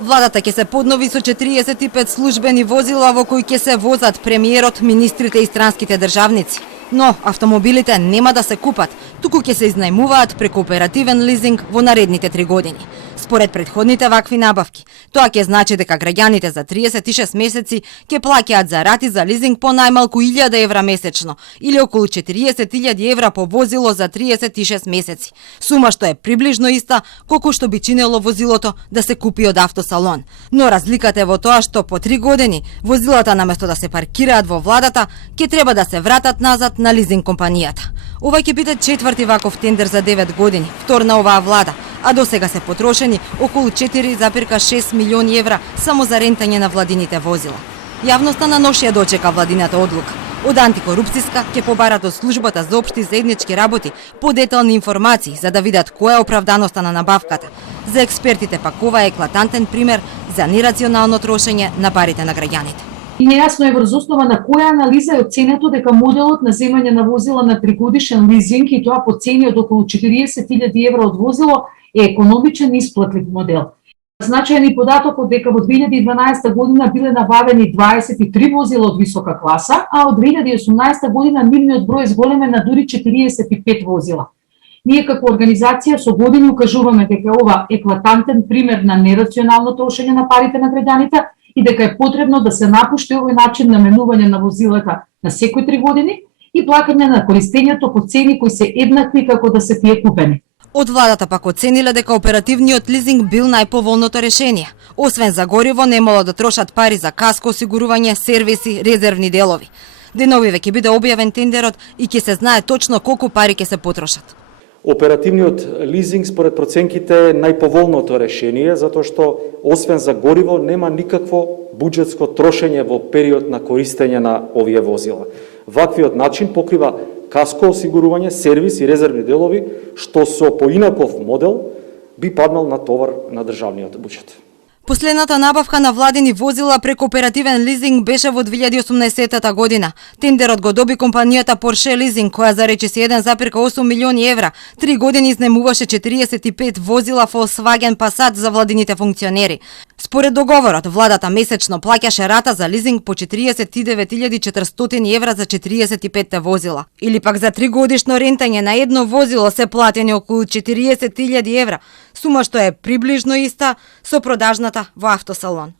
Владата ќе се поднови со 45 службени возила во кои ќе се возат премиерот, министрите и странските државници. Но автомобилите нема да се купат, туку ќе се изнајмуваат преку оперативен лизинг во наредните 3 години. Според предходните вакви набавки, тоа ќе значи дека граѓаните за 36 месеци ќе плаќаат за рати за лизинг по најмалку 1000 евра месечно или околу 40.000 евра по возило за 36 месеци. Сума што е приближно иста колку што би чинело возилото да се купи од автосалон. Но разликата е во тоа што по 3 години возилата наместо да се паркираат во владата, ќе треба да се вратат назад на лизинг компанијата. Ова ќе биде четврти ваков тендер за 9 години, втор на оваа влада, а до сега се потрошени околу 4,6 милиони евра само за рентање на владините возила. Јавноста на нош ја дочека владината одлука. Од антикорупцијска ќе побарат од службата за општи заеднички работи подетални информации за да видат која е оправданоста на набавката. За експертите пак ова е еклатантен пример за нерационално трошење на парите на граѓаните. И нејасно е врз основа на која анализа е оценето дека моделот на земање на возила на 3-годишен лизинг и тоа по цени од околу 40.000 евра од возило е економичен и исплатлив модел. Значаен е податокот дека во 2012 година биле набавени 23 возила од висока класа, а од 2018 година нивниот број зголеме на дури 45 возила. Ние како организација со години укажуваме дека ова еклатантен пример на нерационално трошење на парите на граѓаните и дека е потребно да се напушти овој начин на менување на возилата на секои 3 години и плаќање на користењето по цени кои се еднакви како да се тие купени. Од владата пак оцениле дека оперативниот лизинг бил најповолното решение. Освен за гориво, немало да трошат пари за каско осигурување, сервиси, резервни делови. Денови ќе биде објавен тендерот и ќе се знае точно колку пари ќе се потрошат. Оперативниот лизинг според проценките е најповолното решение, затоа што освен за гориво нема никакво буџетско трошење во период на користење на овие возила. Ваквиот начин покрива каско осигурување, сервис и резервни делови, што со поинаков модел би паднал на товар на државниот буџет. Последната набавка на владини возила преку оперативен лизинг беше во 2018 година. Тендерот го доби компанијата Porsche Leasing, која за речиси 1,8 милиони евра 3 години изнемуваше 45 возила Volkswagen Passat за владините функционери. Според договорот, владата месечно плаќаше рата за лизинг по 49.400 евра за 45 возила. Или пак за 3 годишно рентање на едно возило се платени околу 40.000 евра, сума што е приближно иста со продажната во автосалон.